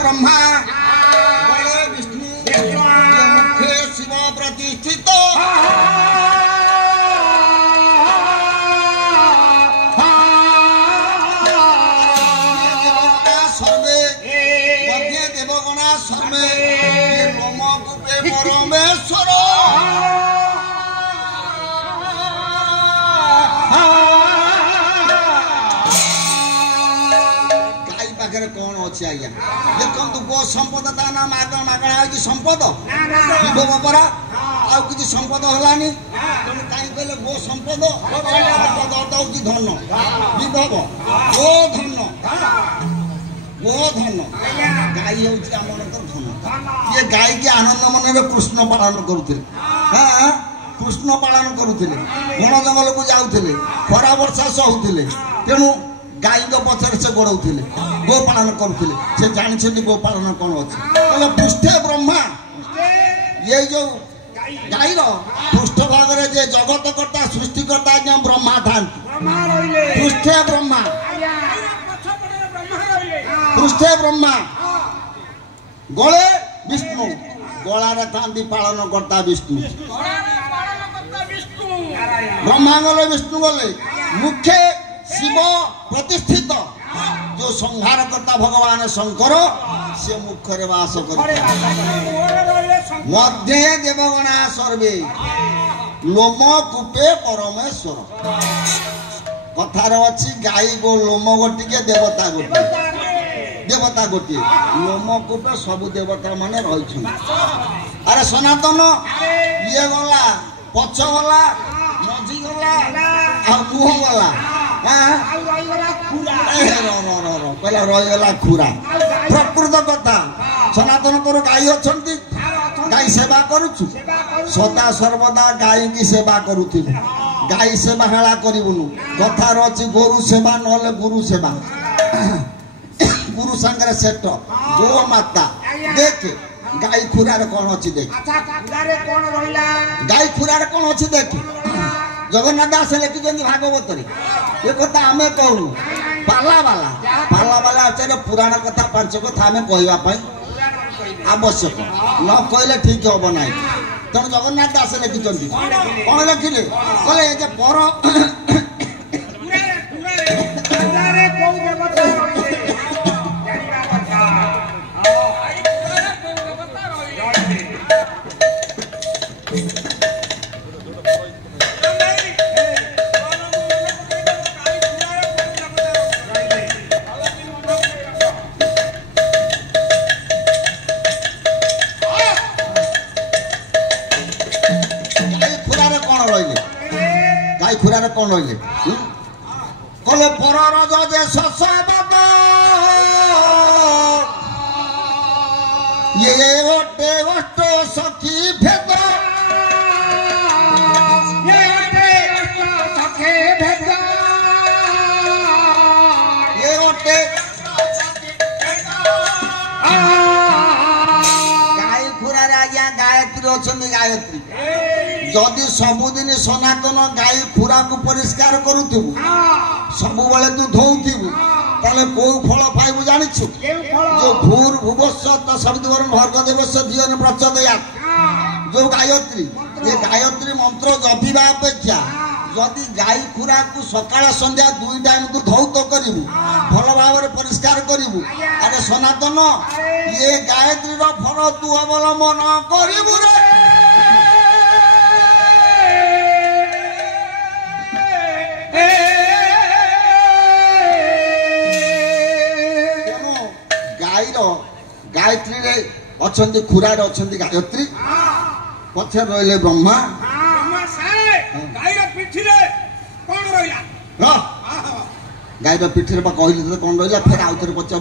ब्रह्मा बड़े विष्णु मुखे शिव प्रतिष्ठित सर्वे मध्य देवगणा सर्वे लोम कूपे परमेश्वर कौन अच्छे आज्ञा देखु गो संपद ता ना मागणा संपद विभव परा आउ कि संपद हलानी तेणु कहीं कहले गो संपद धन विभव गो धन गाई हूँ आम धन ये गाई की आनंद मन कृष्ण पालन करुले हाँ कृष्ण पालन करुले बण जंगल को जाऊे खरा वर्षा सहूले तेणु गाई पचर से गोड़े गोपालन करुले से जानते गोपालन कौन अच्छे पृष्ठे ब्रह्मा ये जो गाई पृष्ठ भाग में जगत कर्ता सृष्टिकर्ता आज्ञा ब्रह्मा था पृष्ठे ब्रह्मा पृष्ठे ब्रह्मा गले विष्णु गलार था पालन कर्ता विष्णु ब्रह्मा गले विष्णु गले मुख्य शिव प्रतिष्ठित जो संहार करता भगवान शंकर से मुखरे वास कर मध्य देवगणा सर्वे लोम कूपे परमेश्वर कथार अच्छी गाई गो लोम गोटे देवता गोटे लोम कूपे सब देवता माने रही अरे सनातन ये गला पछ गला मझी गला मुह गला पहला रहीगला खुरा प्रकृत कथा सनातन को गाई अच्छा गाई सेवा करुचु सदा सर्वदा गाई की सेवा करुथि गाई सेवा हेला करूनु कथार अच्छी गोरु सेवा नले गुरु सेवा गुरु संगे सेट गो माता देख गाई खुरार कौन अच्छी देख गाई खुरार कौन अच्छी देख जगन्नाथ दास लिखिं भागवत ये कथा आम कहूँ पाला बाला आचार्य पुराण कथा पांच कथा आम कहवाई आवश्यक न कहले ठीक हम ना तेणु जगन्नाथ दास लिखिं कौन लिखिले कहले पर खुरार कौन रही कले पर रज जे शशबद ये गोटे अष्ट सखी भेद ये गोटे गाई खुरार आज्ञा गायत्री अच्छा गायत्री जदि सबुदिन सनातन गाई खुरा को परिष्कार करूथु सब बेले तू धोउथु ताले को फल पाइबु जानिछु जो भूर भुवस्व तत्सवितुर्वरेण्यं भर्गो देवस्य धियो प्रचोदयात् जो गायत्री ये गायत्री मंत्र जपिबा अपेक्षा जदि गाई खुरा को सकाळ संध्या दुई टाइम को धौत करिवु भल भाव परिष्कार करिवु अरे सनातन ये गायत्री रो फल तू अवलंबन करिवु रे गायत्री अच्छा खुरार अच्छा गायत्री पछे रही ब्रह्मा गाईर पिठी कहली कौन रहा फिर आउ थे पचार